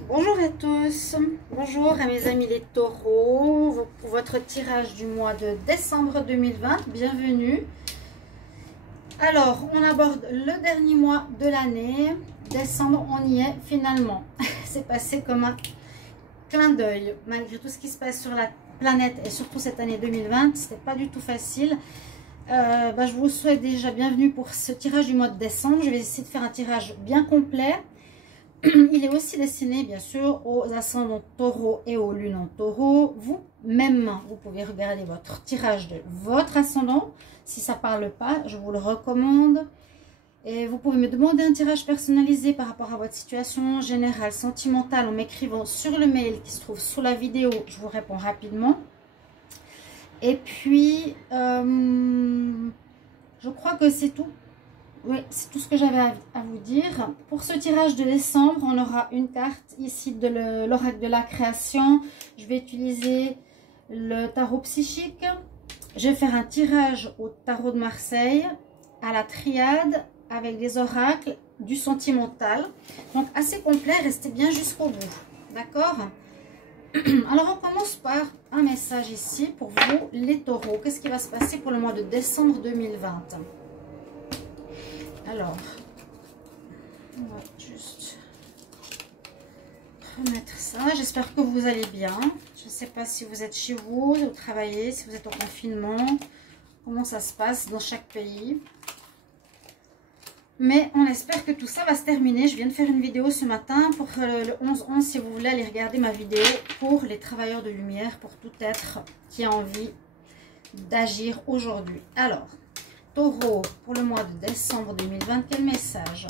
Bonjour à tous, bonjour à mes amis les taureaux, pour votre tirage du mois de décembre 2020, bienvenue. Alors, on aborde le dernier mois de l'année, décembre, on y est finalement. C'est passé comme un clin d'œil, malgré tout ce qui se passe sur la planète et surtout cette année 2020, c'était pas du tout facile. Je vous souhaite déjà bienvenue pour ce tirage du mois de décembre. Je vais essayer de faire un tirage bien complet. Il est aussi destiné bien sûr aux ascendants taureaux et aux lunes en taureau. Vous-même, vous pouvez regarder votre tirage de votre ascendant. Si ça ne parle pas, je vous le recommande. Et vous pouvez me demander un tirage personnalisé par rapport à votre situation générale, sentimentale, en m'écrivant sur le mail qui se trouve sous la vidéo. Je vous réponds rapidement. Et puis, je crois que c'est tout. Oui, c'est tout ce que j'avais à vous dire. Pour ce tirage de décembre, on aura une carte ici de l'oracle de la création. Je vais utiliser le tarot psychique. Je vais faire un tirage au tarot de Marseille, à la triade, avec des oracles, du sentimental. Donc assez complet, restez bien jusqu'au bout. D'accord? Alors on commence par un message ici pour vous, les taureaux. Qu'est-ce qui va se passer pour le mois de décembre 2020? Alors, on va juste remettre ça. J'espère que vous allez bien. Je ne sais pas si vous êtes chez vous, vous travaillez, si vous êtes en confinement, comment ça se passe dans chaque pays. Mais on espère que tout ça va se terminer. Je viens de faire une vidéo ce matin pour le 11-11, si vous voulez aller regarder ma vidéo pour les travailleurs de lumière, pour tout être qui a envie d'agir aujourd'hui. Alors, Taureau, pour le mois de décembre 2020, quel message?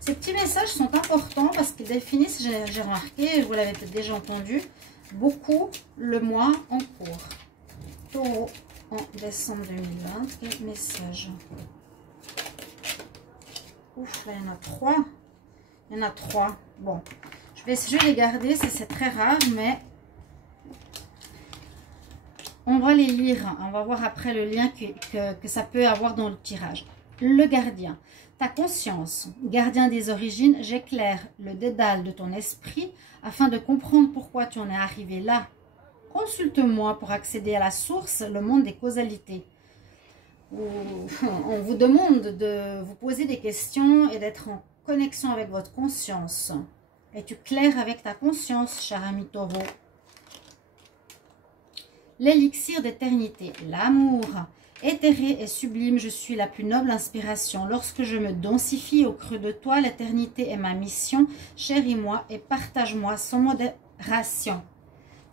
Ces petits messages sont importants parce qu'ils définissent, j'ai remarqué, vous l'avez peut-être déjà entendu, beaucoup le mois en cours. Taureau, en décembre 2020, quel message? Ouf, là il y en a 3. Il y en a 3. Bon, je vais les garder, c'est très rare, mais on va les lire, on va voir après le lien que ça peut avoir dans le tirage. Le gardien, ta conscience, gardien des origines, j'éclaire le dédale de ton esprit afin de comprendre pourquoi tu en es arrivé là. Consulte-moi pour accéder à la source, le monde des causalités. On vous demande de vous poser des questions et d'être en connexion avec votre conscience. Es-tu clair avec ta conscience, cher ami taureau? L'élixir d'éternité, l'amour. Éthéré et sublime, je suis la plus noble inspiration. Lorsque je me densifie au creux de toi, l'éternité est ma mission. Chéris-moi et partage-moi sans modération.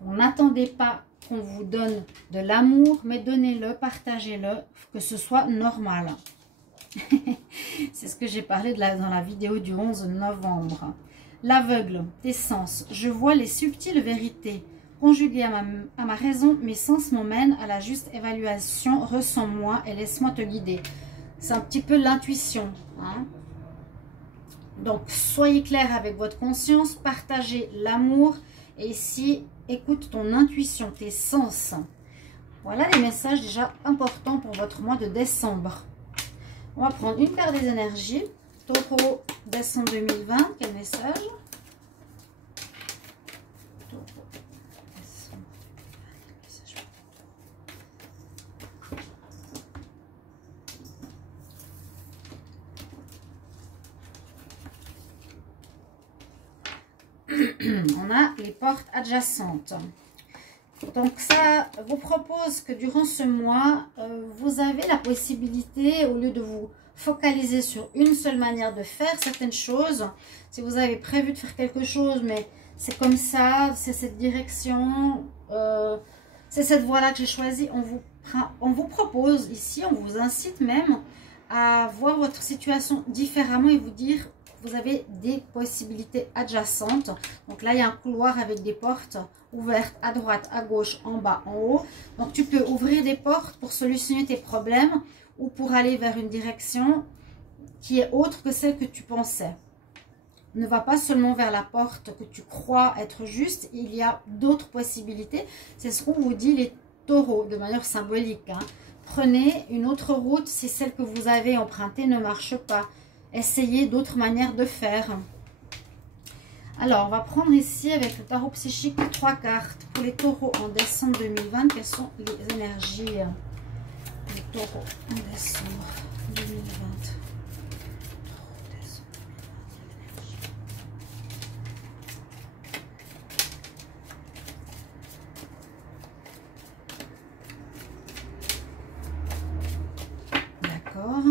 N'attendez pas qu'on vous donne de l'amour, mais donnez-le, partagez-le, que ce soit normal. C'est ce que j'ai parlé dans la vidéo du 11 novembre. L'aveugle, tes sens, je vois les subtiles vérités. Conjugué à ma raison, mes sens m'emmènent à la juste évaluation. Ressens-moi et laisse-moi te guider. C'est un petit peu l'intuition. Hein? Donc, soyez clair avec votre conscience, partagez l'amour. Et ici, écoute ton intuition, tes sens. Voilà les messages déjà importants pour votre mois de décembre. On va prendre une carte des énergies. Taureau, décembre 2020, quel message? On a les portes adjacentes. Donc ça vous propose que durant ce mois, vous avez la possibilité, au lieu de vous focaliser sur une seule manière de faire certaines choses, si vous avez prévu de faire quelque chose, mais c'est comme ça, c'est cette direction, c'est cette voie-là que j'ai choisie, on vous propose ici, on vous incite même à voir votre situation différemment et vous dire, vous avez des possibilités adjacentes. Donc là, il y a un couloir avec des portes ouvertes à droite, à gauche, en bas, en haut. Donc tu peux ouvrir des portes pour solutionner tes problèmes ou pour aller vers une direction qui est autre que celle que tu pensais. Ne va pas seulement vers la porte que tu crois être juste. Il y a d'autres possibilités. C'est ce qu'on vous dit les taureaux de manière symbolique. Hein. Prenez une autre route si celle que vous avez empruntée ne marche pas. Essayez d'autres manières de faire. Alors, on va prendre ici avec le tarot psychique 3 cartes pour les taureaux en décembre 2020. Quelles sont les énergies des taureaux en décembre 2020? D'accord.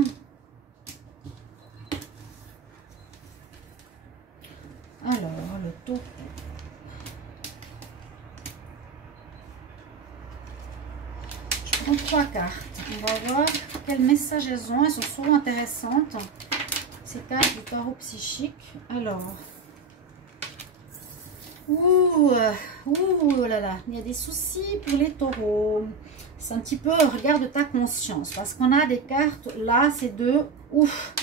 Alors, le taureau. Je prends 3 cartes. On va voir quel message elles ont. Elles sont souvent intéressantes. Ces cartes du tarot psychique. Alors. Ouh là là. Il y a des soucis pour les taureaux. C'est un petit peu regarde ta conscience. Parce qu'on a des cartes. Là, c'est de ouf.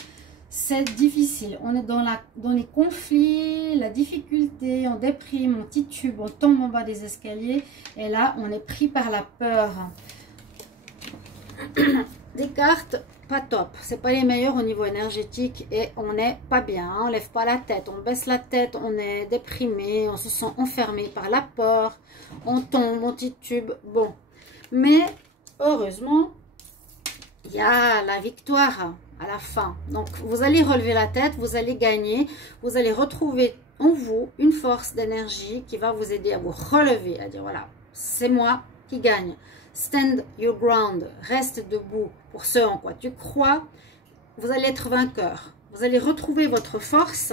C'est difficile. On est dans les conflits, la difficulté, on déprime, on titube, on tombe en bas des escaliers. Et là, on est pris par la peur. Des cartes pas top. C'est pas les meilleures au niveau énergétique et on n'est pas bien. Hein, on lève pas la tête, on baisse la tête, on est déprimé, on se sent enfermé par la peur. On tombe, on titube. Bon. Mais heureusement, il y a la victoire à la fin. Donc, vous allez relever la tête, vous allez gagner, vous allez retrouver en vous une force d'énergie qui va vous aider à vous relever, à dire voilà, c'est moi qui gagne. Stand your ground, reste debout pour ce en quoi tu crois. Vous allez être vainqueur. Vous allez retrouver votre force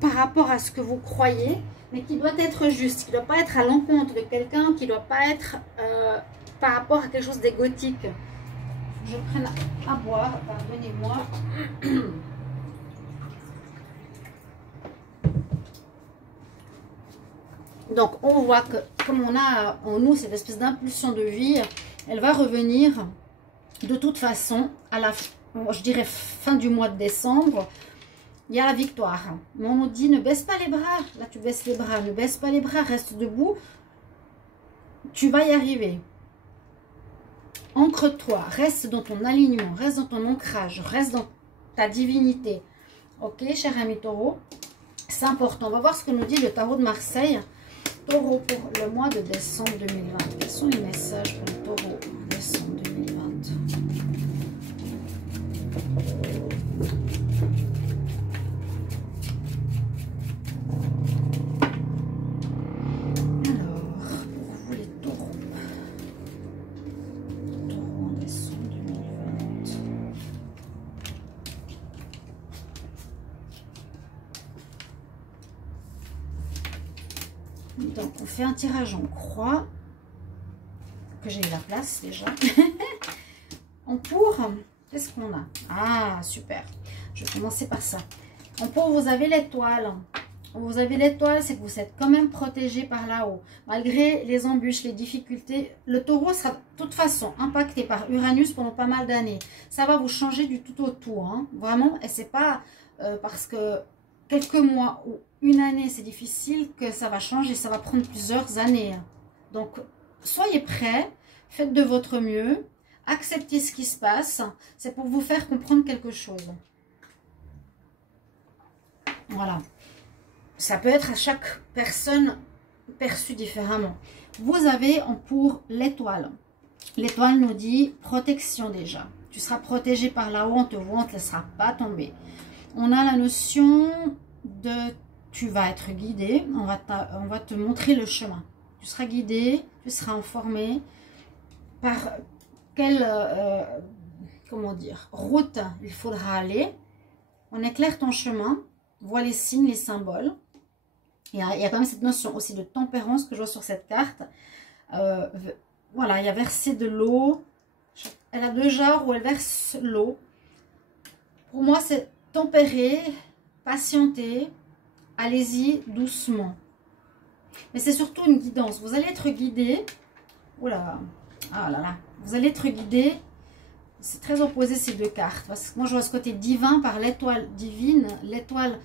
par rapport à ce que vous croyez, mais qui doit être juste, qui ne doit pas être à l'encontre de quelqu'un, qui ne doit pas être par rapport à quelque chose d'égotique. Je prenne à boire, pardonnez-moi. Donc, on voit que comme on a en nous cette espèce d'impulsion de vie, elle va revenir de toute façon à la, je dirais, fin du mois de décembre. Il y a la victoire. Mais on nous dit, ne baisse pas les bras. Là, tu baisses les bras. Ne baisse pas les bras, reste debout. Tu vas y arriver. Ancre-toi, reste dans ton alignement, reste dans ton ancrage, reste dans ta divinité. Ok, cher ami taureau, c'est important. On va voir ce que nous dit le tarot de Marseille. Taureau pour le mois de décembre 2020. Quels sont les messages pour le taureau en décembre 2020? Donc, on fait un tirage en croix, que j'ai eu la place déjà. En pour, qu'est-ce qu'on a? Ah, super. Je vais commencer par ça. En pour, vous avez l'étoile. Vous avez l'étoile, c'est que vous êtes quand même protégé par là-haut. Malgré les embûches, les difficultés, le taureau sera de toute façon impacté par Uranus pendant pas mal d'années. Ça va vous changer du tout au tout, hein, vraiment. Et c'est pas parce que quelques mois ou une année, c'est difficile que ça va changer. Ça va prendre plusieurs années. Donc, soyez prêts, faites de votre mieux, acceptez ce qui se passe. C'est pour vous faire comprendre quelque chose. Voilà. Ça peut être à chaque personne perçu différemment. Vous avez en pour l'étoile. L'étoile nous dit protection déjà. Tu seras protégé par là-haut, on te voit, on ne te laissera pas tomber. On a la notion de tu vas être guidé, on va te montrer le chemin. Tu seras guidé, tu seras informé par quelle comment dire, route il faudra aller. On éclaire ton chemin, voit les signes, les symboles. Il y a quand même cette notion aussi de tempérance que je vois sur cette carte. Voilà, il y a versé de l'eau. Elle a deux genres où elle verse l'eau. Pour moi, c'est tempérer, patienter. Allez-y doucement. Mais c'est surtout une guidance. Vous allez être guidé. Oula, ah là là. Vous allez être guidé. C'est très opposé ces deux cartes. Parce que moi, je vois ce côté divin par l'étoile divine. L'étoile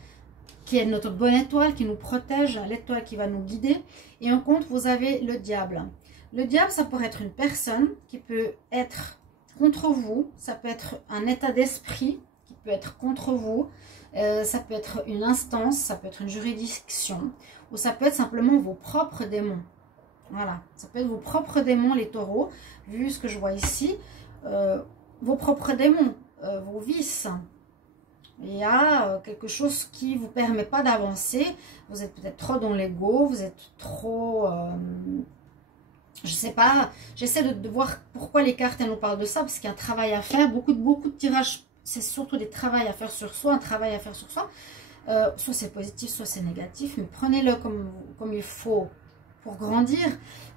qui est notre bonne étoile, qui nous protège. L'étoile qui va nous guider. Et en contre, vous avez le diable. Le diable, ça pourrait être une personne qui peut être contre vous. Ça peut être un état d'esprit qui peut être contre vous, ça peut être une instance, ça peut être une juridiction, ou ça peut être simplement vos propres démons. Voilà, ça peut être vos propres démons, les taureaux, vu ce que je vois ici, vos propres démons, vos vices. Il y a quelque chose qui ne vous permet pas d'avancer, vous êtes peut-être trop dans l'ego, vous êtes trop... je sais pas, j'essaie de voir pourquoi les cartes elles nous parlent de ça, parce qu'il y a un travail à faire, beaucoup de tirages, c'est surtout des travaux à faire sur soi, un travail à faire sur soi, soit c'est positif, soit c'est négatif, mais prenez-le comme il faut pour grandir.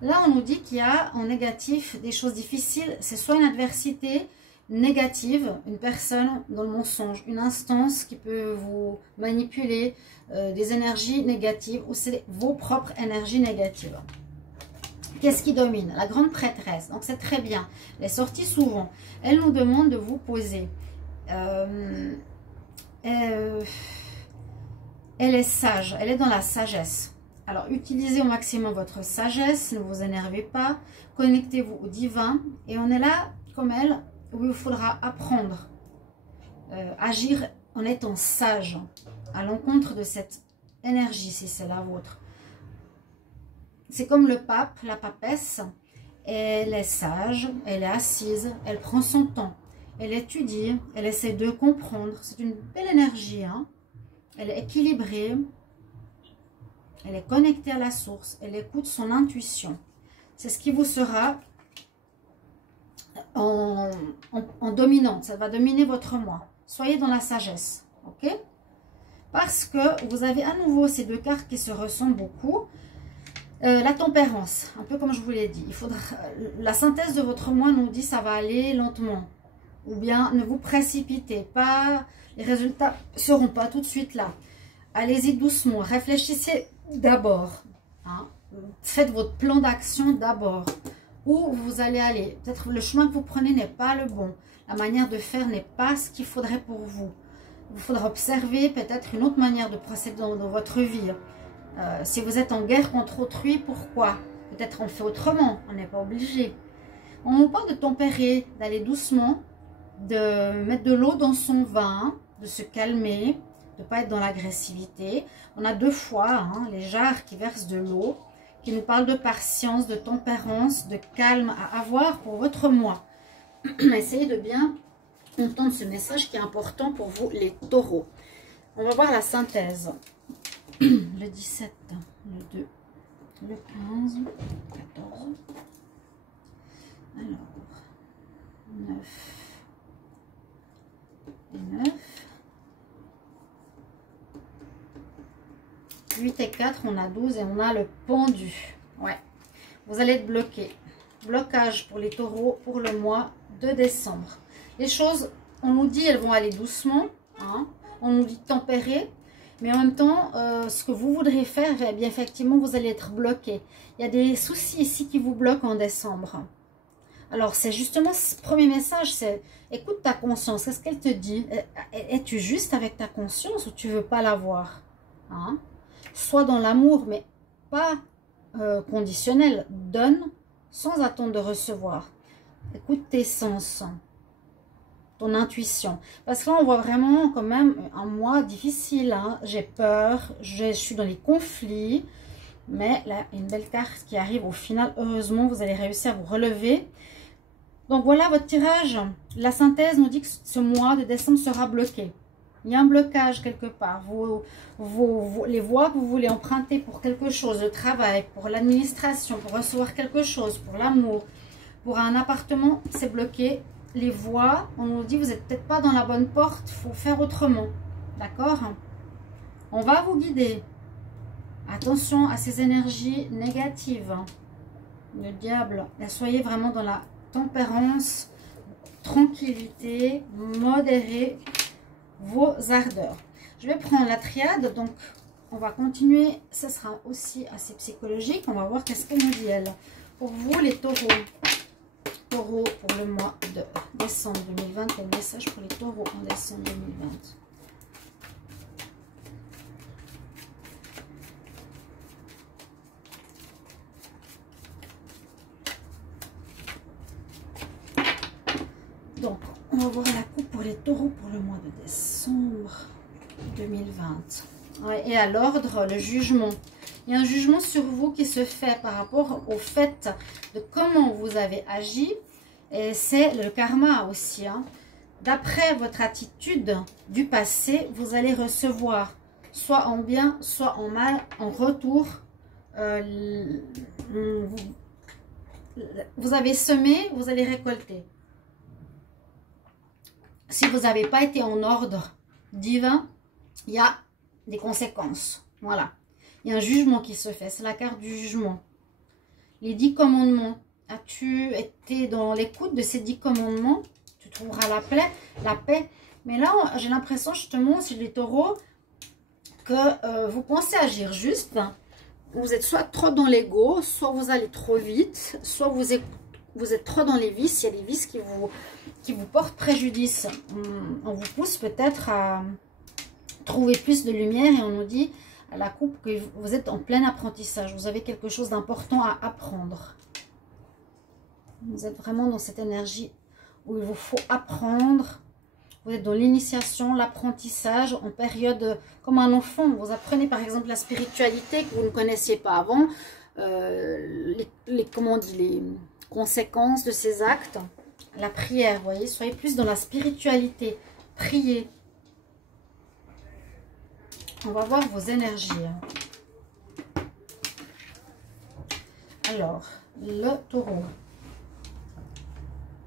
Là on nous dit qu'il y a en négatif des choses difficiles, c'est soit une adversité négative, une personne dans le mensonge, une instance qui peut vous manipuler, des énergies négatives, ou c'est vos propres énergies négatives. Qu'est-ce qui domine? La grande prêtresse. Donc c'est très bien. Elle est sortie souvent. Elle nous demande de vous poser. Elle est sage. Elle est dans la sagesse. Alors utilisez au maximum votre sagesse. Ne vous énervez pas. Connectez-vous au divin. Et on est là comme elle, où il faudra apprendre. Agir en étant sage. À l'encontre de cette énergie, si c'est la vôtre. C'est comme le pape, la papesse, elle est sage, elle est assise, elle prend son temps, elle étudie, elle essaie de comprendre. C'est une belle énergie, hein? Elle est équilibrée, elle est connectée à la source, elle écoute son intuition. C'est ce qui vous sera en dominante, ça va dominer votre moi. Soyez dans la sagesse, ok? Parce que vous avez à nouveau ces deux cartes qui se ressemblent beaucoup. La tempérance, un peu comme je vous l'ai dit, il faudra, la synthèse de votre moi nous dit ça va aller lentement, ou bien ne vous précipitez pas, les résultats ne seront pas tout de suite là. Allez-y doucement, réfléchissez d'abord, hein. Faites votre plan d'action d'abord, où vous allez aller. Peut-être le chemin que vous prenez n'est pas le bon, la manière de faire n'est pas ce qu'il faudrait pour vous. Il faudra observer peut-être une autre manière de procéder dans votre vie. Si vous êtes en guerre contre autrui, pourquoi? Peut-être on fait autrement, on n'est pas obligé. On nous parle de tempérer, d'aller doucement, de mettre de l'eau dans son vin, de se calmer, de ne pas être dans l'agressivité. On a deux fois hein, les jarres qui versent de l'eau, qui nous parlent de patience, de tempérance, de calme à avoir pour votre moi. Essayez de bien entendre ce message qui est important pour vous, les taureaux. On va voir la synthèse. Le 17, le 2, le 15, le 14, alors 9 et 9, 8 et 4, on a 12 et on a le pendu. Ouais, vous allez être bloqué. Blocage pour les taureaux pour le mois de décembre. Les choses, on nous dit, elles vont aller doucement, hein, on nous dit tempérer. Mais en même temps, ce que vous voudrez faire, eh bien, effectivement, vous allez être bloqué. Il y a des soucis ici qui vous bloquent en décembre. Alors, c'est justement ce premier message, c'est écoute ta conscience. Qu'est-ce qu'elle te dit? Es-tu juste avec ta conscience ou tu ne veux pas l'avoir, hein? Sois dans l'amour, mais pas conditionnel. Donne sans attendre de recevoir. Écoute tes sens. Ton intuition. Parce que là, on voit vraiment quand même un mois difficile. Hein. J'ai peur, je suis dans les conflits. Mais là, une belle carte qui arrive au final. Heureusement, vous allez réussir à vous relever. Donc voilà votre tirage. La synthèse nous dit que ce mois de décembre sera bloqué. Il y a un blocage quelque part. Les voies que vous voulez emprunter pour quelque chose, le travail, pour l'administration, pour recevoir quelque chose, pour l'amour, pour un appartement, c'est bloqué. Les voies, on nous dit, vous n'êtes peut-être pas dans la bonne porte, il faut faire autrement. D'accord? On va vous guider. Attention à ces énergies négatives. Le diable, soyez vraiment dans la tempérance, tranquillité, modérez vos ardeurs. Je vais prendre la triade, donc on va continuer. Ça sera aussi assez psychologique. On va voir qu'est-ce qu'elle nous dit, elle. Pour vous, les taureaux. Taureaux pour le mois de décembre 2020. Quel message pour les taureaux en décembre 2020? Donc, on va voir la coupe pour les taureaux pour le mois de décembre. 2020. Ouais, et à l'ordre, le jugement. Il y a un jugement sur vous qui se fait par rapport au fait de comment vous avez agi. Et c'est le karma aussi. Hein. D'après votre attitude du passé, vous allez recevoir, soit en bien, soit en mal, en retour. Vous avez semé, vous allez récolter. Si vous n'avez pas été en ordre divin, il y a des conséquences. Voilà. Il y a un jugement qui se fait. C'est la carte du jugement. Les 10 commandements. As-tu été dans l'écoute de ces 10 commandements? Tu trouveras la paix. Mais là, j'ai l'impression justement, si les taureaux, que vous pensez agir juste. Vous êtes soit trop dans l'ego, soit vous allez trop vite, soit vous êtes trop dans les vices. Il y a des vices qui vous portent préjudice. On vous pousse peut-être à trouver plus de lumière et on nous dit à la coupe que vous êtes en plein apprentissage. Vous avez quelque chose d'important à apprendre. Vous êtes vraiment dans cette énergie où il vous faut apprendre. Vous êtes dans l'initiation, l'apprentissage en période comme un enfant. Vous apprenez par exemple la spiritualité que vous ne connaissiez pas avant. Comment on dit, les conséquences de ces actes. La prière, vous voyez. Soyez plus dans la spiritualité. Priez. On va voir vos énergies. Alors, le taureau.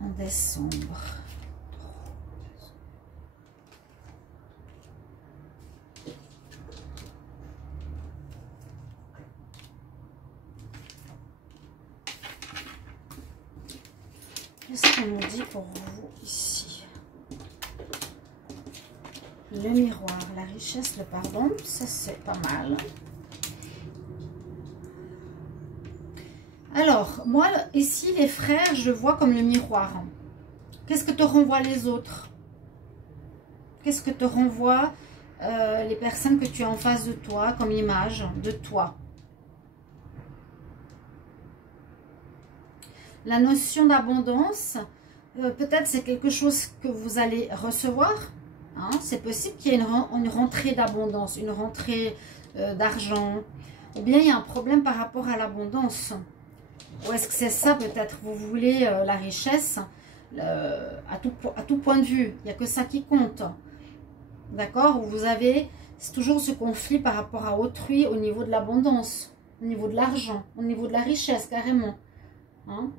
En décembre. Qu'est-ce qu'on nous dit pour vous ici? Le miroir, la richesse, le pardon, ça c'est pas mal. Alors, moi ici les frères, je vois comme le miroir. Qu'est-ce que te renvoient les autres? Qu'est-ce que te renvoient les personnes que tu as en face de toi comme image de toi? La notion d'abondance, peut-être c'est quelque chose que vous allez recevoir. Hein, c'est possible qu'il y ait une rentrée d'abondance, une rentrée d'argent. Ou bien il y a un problème par rapport à l'abondance. Ou est-ce que c'est ça peut-être? Vous voulez la richesse à tout point de vue. Il n'y a que ça qui compte. D'accord? Vous avez, c'est toujours ce conflit par rapport à autrui au niveau de l'abondance, au niveau de l'argent, au niveau de la richesse carrément. Hein?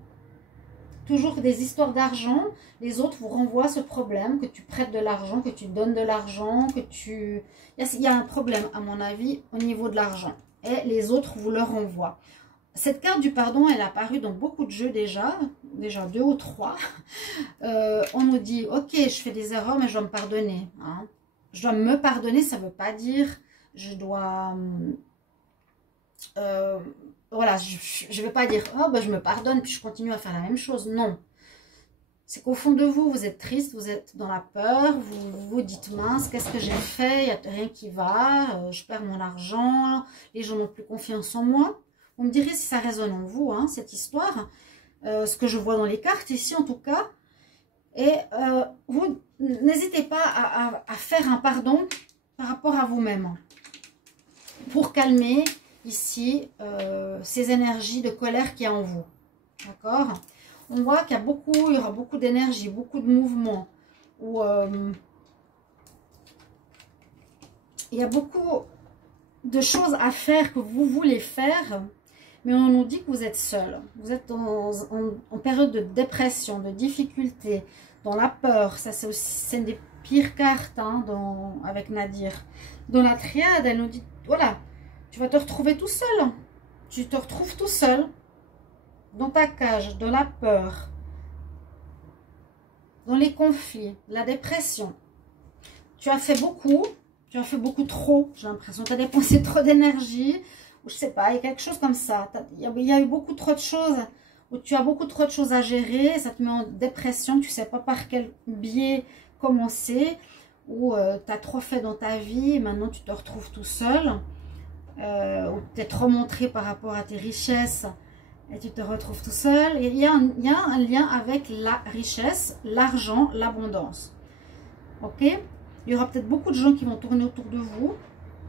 Toujours des histoires d'argent, les autres vous renvoient ce problème, que tu prêtes de l'argent, que tu donnes de l'argent, que tu... Il y a un problème, à mon avis, au niveau de l'argent. Et les autres vous le renvoient. Cette carte du pardon, elle est apparue dans beaucoup de jeux déjà 2 ou 3. On nous dit, ok, je fais des erreurs, mais je dois me pardonner. Hein. Je dois me pardonner, ça ne veut pas dire, je dois... voilà, je ne vais pas dire, oh, ben, je me pardonne, puis je continue à faire la même chose. Non. C'est qu'au fond de vous, vous êtes triste, vous êtes dans la peur, vous vous dites, mince, qu'est-ce que j'ai fait? Il n'y a rien qui va, je perds mon argent, les gens n'ont plus confiance en moi. Vous me direz si ça résonne en vous, hein, cette histoire. Ce que je vois dans les cartes ici, en tout cas. Et vous n'hésitez pas à faire un pardon par rapport à vous-même. Pour calmer... ici, ces énergies de colère qu'il y a en vous. D'accord? On voit qu'il y a il y aura beaucoup d'énergie, beaucoup de mouvements. Où, il y a beaucoup de choses à faire que vous voulez faire, mais on nous dit que vous êtes seul. Vous êtes en période de dépression, de difficulté, dans la peur. Ça, c'est aussi une des pires cartes hein, avec Nadir. Dans la triade, elle nous dit, voilà, tu vas te retrouver tout seul. Tu te retrouves tout seul dans ta cage, dans la peur, dans les conflits, la dépression. Tu as fait beaucoup trop, j'ai l'impression. Tu as dépensé trop d'énergie, ou je sais pas, il y a quelque chose comme ça. Il y a eu beaucoup trop de choses, où tu as beaucoup trop de choses à gérer, ça te met en dépression, tu sais pas par quel biais commencer, ou tu as trop fait dans ta vie, et maintenant tu te retrouves tout seul. Ou tu es trop montré par rapport à tes richesses et tu te retrouves tout seul. Et il y a un lien avec la richesse, l'argent, l'abondance. Ok? Il y aura peut-être beaucoup de gens qui vont tourner autour de vous.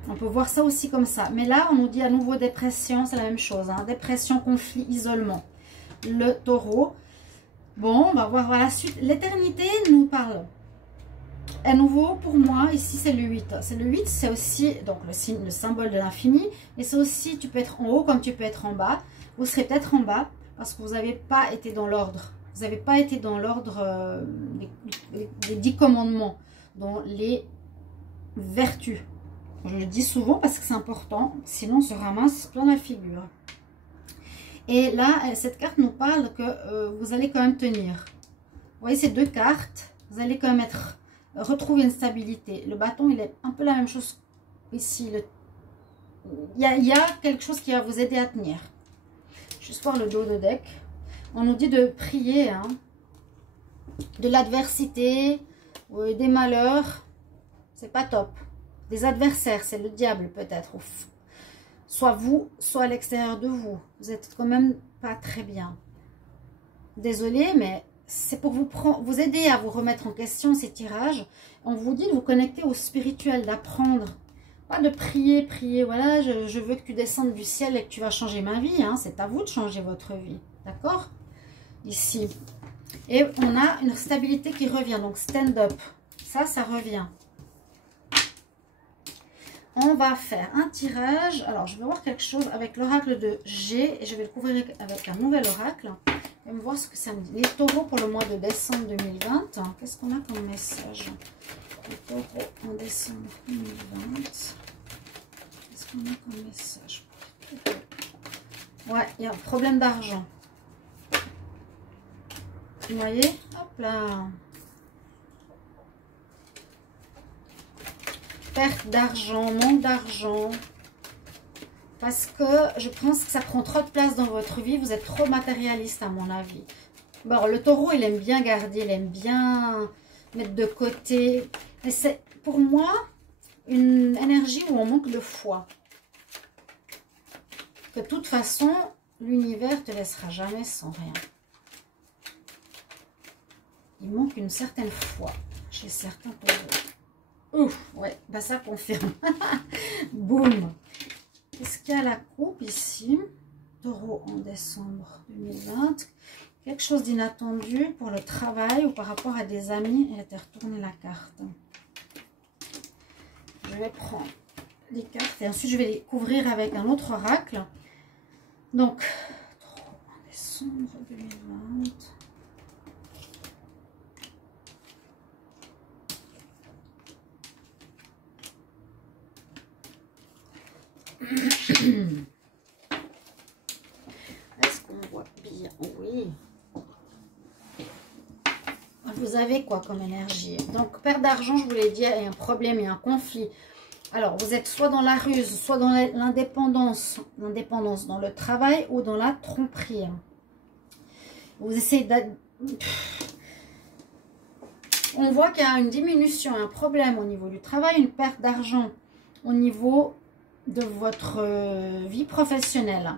On peut voir ça aussi comme ça. Mais là, on nous dit à nouveau dépression, c'est la même chose. Hein. Dépression, conflit, isolement. Le taureau. Bon, on va voir la suite. L'éternité nous parle. À nouveau, pour moi, ici, c'est le 8. C'est le 8, c'est aussi donc le signe, le symbole de l'infini. Et c'est aussi, tu peux être en haut comme tu peux être en bas. Vous serez peut-être en bas parce que vous n'avez pas été dans l'ordre. Vous n'avez pas été dans l'ordre des 10 commandements, dans les vertus. Je le dis souvent parce que c'est important, sinon on se ramasse plein la figure. Et là, cette carte nous parle que vous allez quand même tenir. Vous voyez ces deux cartes, vous allez quand même retrouver une stabilité. Le bâton, il est un peu la même chose ici. Il y a quelque chose qui va vous aider à tenir. Juste voir le dos de deck. On nous dit de prier hein, de l'adversité, des malheurs. C'est pas top. Des adversaires, c'est le diable peut-être. Soit vous, soit à l'extérieur de vous. Vous êtes quand même pas très bien. Désolée, mais c'est pour vous aider à vous remettre en question ces tirages. On vous dit de vous connecter au spirituel, d'apprendre. Pas de prier, voilà, je veux que tu descendes du ciel et que tu vas changer ma vie. Hein, c'est à vous de changer votre vie. D'accord? Ici. Et on a une stabilité qui revient. Donc, stand up. Ça revient. On va faire un tirage. Alors, je vais voir quelque chose avec l'oracle de G. Et je vais le couvrir avec un nouvel oracle. Et on va voir ce que ça me dit. Les taureaux pour le mois de décembre 2020. Qu'est-ce qu'on a comme message? Les taureaux en décembre 2020. Qu'est-ce qu'on a comme message? Ouais, il y a un problème d'argent. Vous voyez? Hop là. Perte d'argent, manque d'argent. Parce que je pense que ça prend trop de place dans votre vie. Vous êtes trop matérialiste à mon avis. Bon, le taureau, il aime bien garder, il aime bien mettre de côté. Mais c'est pour moi une énergie où on manque de foi. De toute façon, l'univers ne te laissera jamais sans rien. Il manque une certaine foi chez certains taureaux. Ouf, ouais, bah ça confirme. Boum. Qu'est-ce qu'il y a à la coupe ici? Taureau en décembre 2020. Quelque chose d'inattendu pour le travail ou par rapport à des amis. Elle a retourné la carte. Je vais prendre les cartes et ensuite je vais les couvrir avec un autre oracle. Donc, Taureau en décembre 2020. Est-ce qu'on voit bien? Oui. Vous avez quoi comme énergie? Donc, perte d'argent, je vous l'ai dit, il y a un problème, il y a un conflit. Alors, vous êtes soit dans la ruse, soit dans l'indépendance. L'indépendance dans le travail ou dans la tromperie. Vous essayez de... On voit qu'il y a une diminution, un problème au niveau du travail, une perte d'argent au niveau de votre vie professionnelle.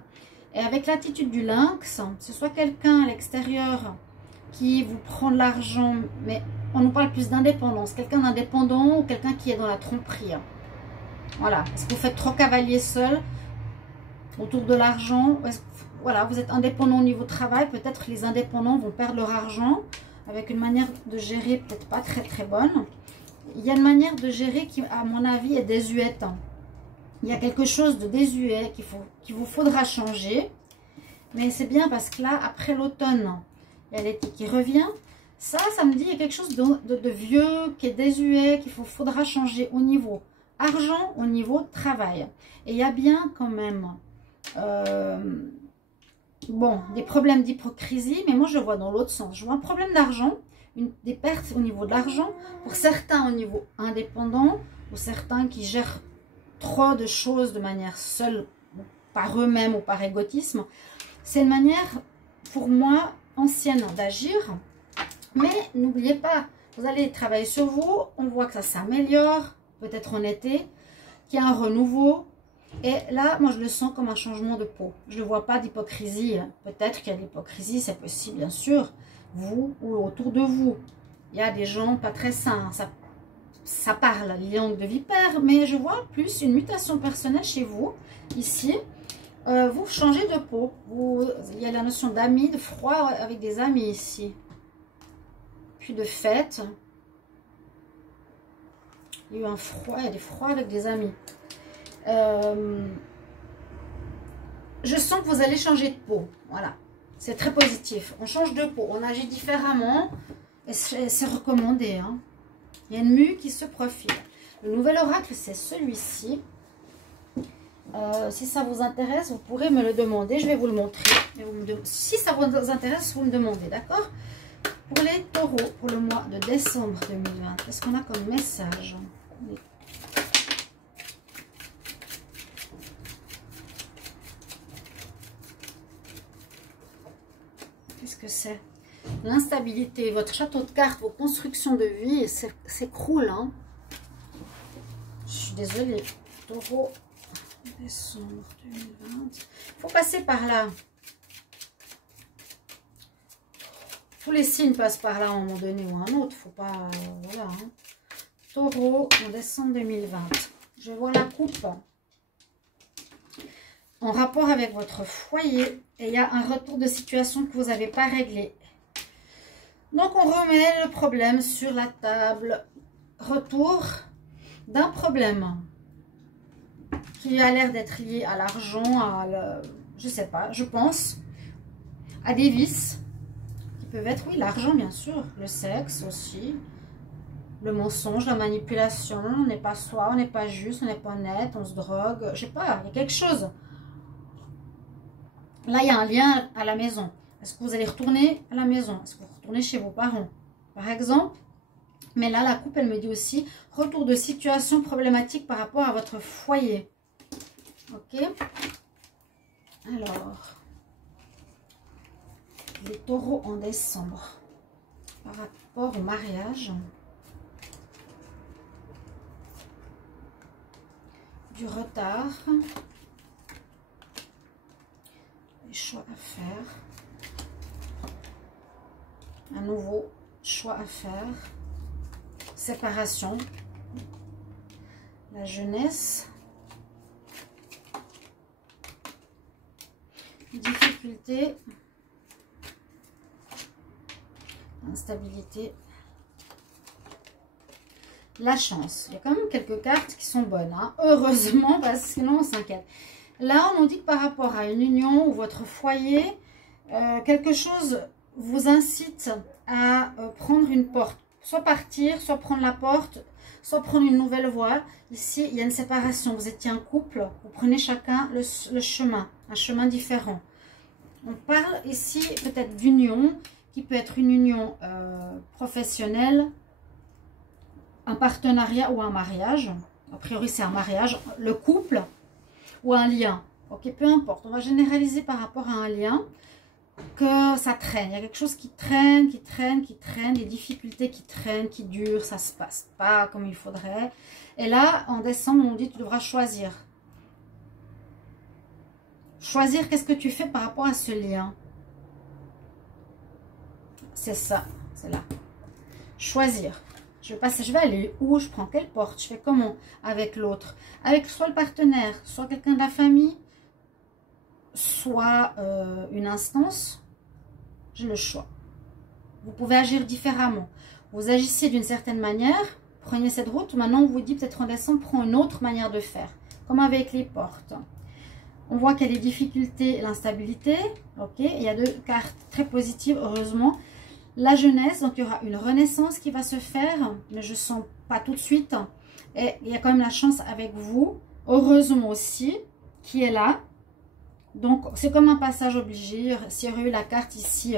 Et avec l'attitude du lynx, ce soit quelqu'un à l'extérieur qui vous prend de l'argent, mais on nous parle plus d'indépendance, quelqu'un d'indépendant ou quelqu'un qui est dans la tromperie. Voilà, est-ce que vous faites trop cavalier seul autour de l'argent? Voilà, vous êtes indépendant au niveau travail, peut-être les indépendants vont perdre leur argent avec une manière de gérer peut-être pas très bonne. Il y a une manière de gérer qui, à mon avis, est désuète. Il y a quelque chose de désuet qu'il vous faudra changer. Mais c'est bien parce que là, après l'automne, il y a l'été qui revient. Ça me dit qu'il y a quelque chose de vieux, qui est désuet, qu'il faudra changer au niveau argent, au niveau travail. Et il y a bien quand même bon, des problèmes d'hypocrisie, mais moi je vois dans l'autre sens. Je vois un problème d'argent, des pertes au niveau de l'argent, pour certains au niveau indépendant, ou certains qui gèrent trop de choses de manière seule, par eux-mêmes ou par égotisme. C'est une manière, pour moi, ancienne d'agir. Mais n'oubliez pas, vous allez travailler sur vous. On voit que ça s'améliore, peut-être en été, qu'il y a un renouveau. Et là, moi, je le sens comme un changement de peau. Je ne vois pas d'hypocrisie. Peut-être qu'il y a de l'hypocrisie, c'est possible, bien sûr. Vous ou autour de vous. Il y a des gens pas très sains. ça parle, les langues de vipère, mais je vois plus une mutation personnelle chez vous, ici. Vous changez de peau. Il y a la notion d'amis, de froid avec des amis ici. Puis de fête. Il y a eu un froid, il y a des froids avec des amis. Je sens que vous allez changer de peau. Voilà. C'est très positif. On change de peau, on agit différemment. Et c'est recommandé. Hein. Il y a une mue qui se profile. Le nouvel oracle, c'est celui-ci. Si ça vous intéresse, vous pourrez me le demander. Je vais vous le montrer. Si ça vous intéresse, vous me demandez, d'accord? Pour les taureaux, pour le mois de décembre 2020, qu'est-ce qu'on a comme message? Qu'est-ce que c'est? L'instabilité, votre château de cartes, vos constructions de vie s'écroulent. Hein. Je suis désolée. Taureau, décembre 2020. Il faut passer par là. Tous les signes passent par là à un moment donné ou à un autre. Faut pas... voilà. Hein. Taureau, en décembre 2020. Je vais voir la coupe. En rapport avec votre foyer. Et il y a un retour de situation que vous n'avez pas réglé. Donc, on remet le problème sur la table. Retour d'un problème qui a l'air d'être lié à l'argent, je sais pas, je pense, à des vices qui peuvent être, oui, l'argent bien sûr, le sexe aussi, le mensonge, la manipulation, on n'est pas soi, on n'est pas juste, on n'est pas honnête, on se drogue, je sais pas, il y a quelque chose. Là, il y a un lien à la maison. Est-ce que vous allez retourner à la maison? Est-ce que vous retournez chez vos parents, par exemple? Mais là, la coupe, elle me dit aussi retour de situation problématique par rapport à votre foyer. Ok. Alors, les taureaux en décembre par rapport au mariage. Du retard. Des choix à faire. Un nouveau choix à faire. Séparation. La jeunesse. Difficulté. Instabilité. La chance. Il y a quand même quelques cartes qui sont bonnes. Hein. Heureusement, parce que sinon on s'inquiète. Là, on nous dit que par rapport à une union ou votre foyer, quelque chose vous incite à prendre une porte. Soit partir, soit prendre la porte, soit prendre une nouvelle voie. Ici, il y a une séparation. Vous étiez un couple, vous prenez chacun le chemin, un chemin différent. On parle ici peut-être d'union, qui peut être une union professionnelle, un partenariat ou un mariage. A priori, c'est un mariage. Le couple ou un lien. Ok, peu importe. On va généraliser par rapport à un lien. Que ça traîne, il y a quelque chose qui traîne, des difficultés qui traînent, qui durent, ça se passe pas comme il faudrait. Et là, en décembre, on dit tu devras choisir. Choisir, qu'est-ce que tu fais par rapport à ce lien? C'est ça, c'est là. Choisir. Je vais aller où? Je prends quelle porte? Je fais comment avec l'autre? Avec soit le partenaire, soit quelqu'un de la famille, soit une instance, j'ai le choix. Vous pouvez agir différemment. Vous agissez d'une certaine manière, prenez cette route. Maintenant, on vous dit peut-être en décembre, prends une autre manière de faire. Comme avec les portes. On voit qu'il y a des difficultés, l'instabilité. Ok, il y a deux cartes très positives, heureusement. La jeunesse, donc il y aura une renaissance qui va se faire, mais je ne sens pas tout de suite. Et il y a quand même la chance avec vous, heureusement aussi, qui est là. Donc, c'est comme un passage obligé. S'il y aurait eu la carte ici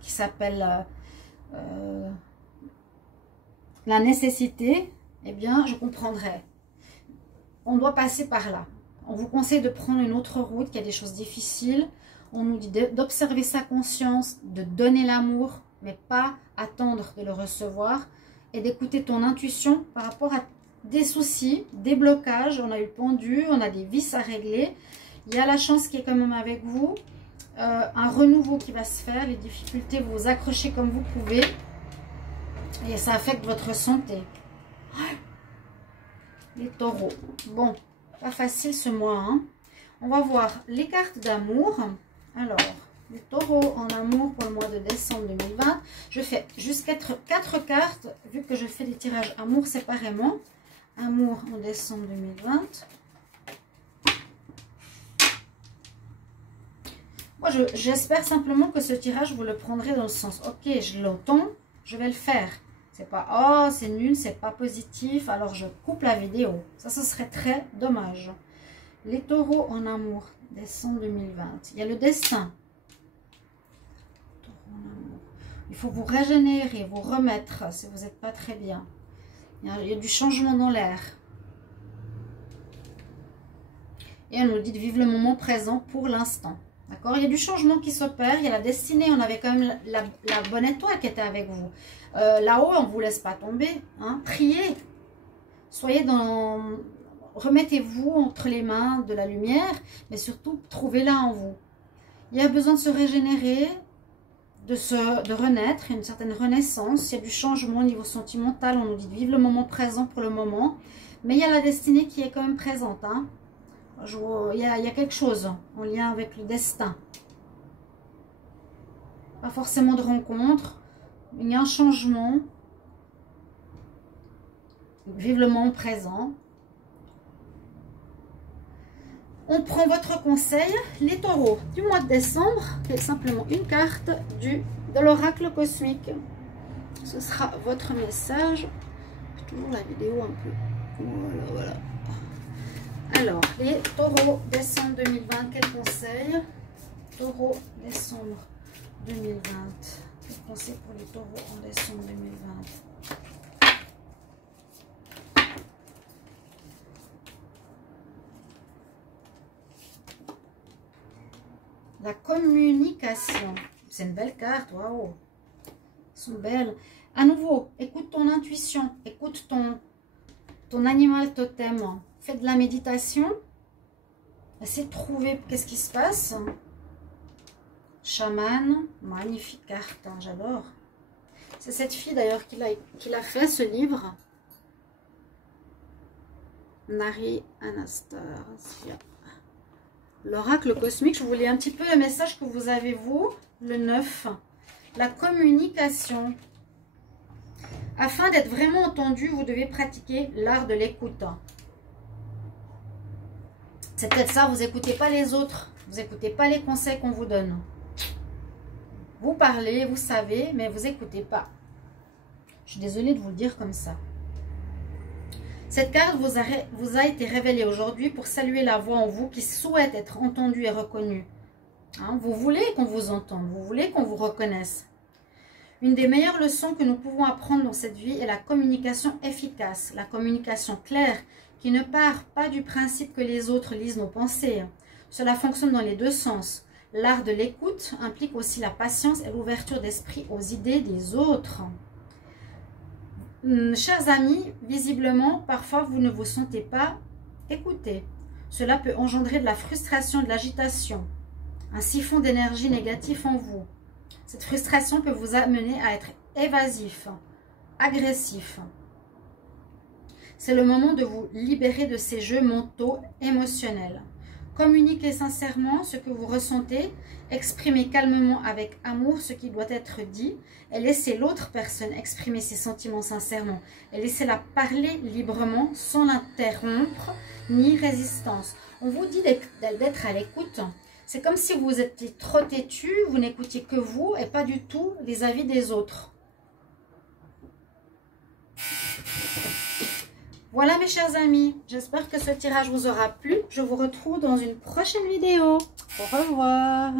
qui s'appelle la nécessité, eh bien, je comprendrais. On doit passer par là. On vous conseille de prendre une autre route, qu'il y a des choses difficiles. On nous dit d'observer sa conscience, de donner l'amour, mais pas attendre de le recevoir. Et d'écouter ton intuition par rapport à des soucis, des blocages. On a eu le pendu, on a des vices à régler. Il y a la chance qui est quand même avec vous. Un renouveau qui va se faire. Les difficultés, vous vous accrochez comme vous pouvez. Et ça affecte votre santé. Les taureaux. Bon, pas facile ce mois, hein. On va voir les cartes d'amour. Alors, les taureaux en amour pour le mois de décembre 2020. Je fais jusqu'à 4 cartes, vu que je fais des tirages amour séparément. Amour en décembre 2020. Moi, j'espère simplement que ce tirage, vous le prendrez dans le sens, ok, je l'entends, je vais le faire. C'est pas, oh, c'est nul, c'est pas positif, alors je coupe la vidéo. Ça, ce serait très dommage. Les taureaux en amour, décembre 2020. Il y a le destin. Il faut vous régénérer, vous remettre si vous n'êtes pas très bien. Il y a du changement dans l'air. Et on nous dit de vivre le moment présent pour l'instant. D'accord? Il y a du changement qui s'opère. Il y a la destinée. On avait quand même la bonne étoile qui était avec vous. Là-haut, on ne vous laisse pas tomber. Hein? Priez. Soyez dans... Remettez-vous entre les mains de la lumière, mais surtout, trouvez-la en vous. Il y a besoin de se régénérer, de renaître, une certaine renaissance. Il y a du changement au niveau sentimental. On nous dit de vivre le moment présent pour le moment. Mais il y a la destinée qui est quand même présente. Hein. Il y a quelque chose en lien avec le destin. Pas forcément de rencontre. Il y a un changement. Vive le moment présent. On prend votre conseil, les taureaux du mois de décembre, qui est simplement une carte de l'oracle cosmique. Ce sera votre message. Toujours la vidéo un peu. Voilà. Alors, les taureaux décembre 2020, quel conseil? Taureaux décembre 2020. Quel conseil pour les taureaux en décembre 2020? La communication. C'est une belle carte, waouh. Elles sont belles. À nouveau, écoute ton intuition, écoute ton animal totem. Fais de la méditation. Essayez de trouver qu'est-ce qui se passe. Chaman, magnifique carte, hein, j'adore. C'est cette fille d'ailleurs qui l'a fait ce livre. Nari Anastasia. L'oracle cosmique, je vous lis un petit peu le message que vous avez, vous, le 9. La communication. Afin d'être vraiment entendu, vous devez pratiquer l'art de l'écoute. C'est peut-être ça, vous n'écoutez pas les autres. Vous n'écoutez pas les conseils qu'on vous donne. Vous parlez, vous savez, mais vous n'écoutez pas. Je suis désolée de vous le dire comme ça. Cette carte vous a été révélée aujourd'hui pour saluer la voix en vous qui souhaite être entendue et reconnue. Hein, vous voulez qu'on vous entende, vous voulez qu'on vous reconnaisse. Une des meilleures leçons que nous pouvons apprendre dans cette vie est la communication efficace, la communication claire qui ne part pas du principe que les autres lisent nos pensées. Cela fonctionne dans les deux sens. L'art de l'écoute implique aussi la patience et l'ouverture d'esprit aux idées des autres. Chers amis, visiblement, parfois vous ne vous sentez pas écoutés. Cela peut engendrer de la frustration, de l'agitation, un siphon d'énergie négatif en vous. Cette frustration peut vous amener à être évasif, agressif. C'est le moment de vous libérer de ces jeux mentaux émotionnels. Communiquez sincèrement ce que vous ressentez, exprimez calmement avec amour ce qui doit être dit et laissez l'autre personne exprimer ses sentiments sincèrement et laissez-la parler librement sans l'interrompre ni résistance. On vous dit d'être à l'écoute. C'est comme si vous étiez trop têtu, vous n'écoutiez que vous et pas du tout les avis des autres. Voilà mes chers amis, j'espère que ce tirage vous aura plu. Je vous retrouve dans une prochaine vidéo. Au revoir.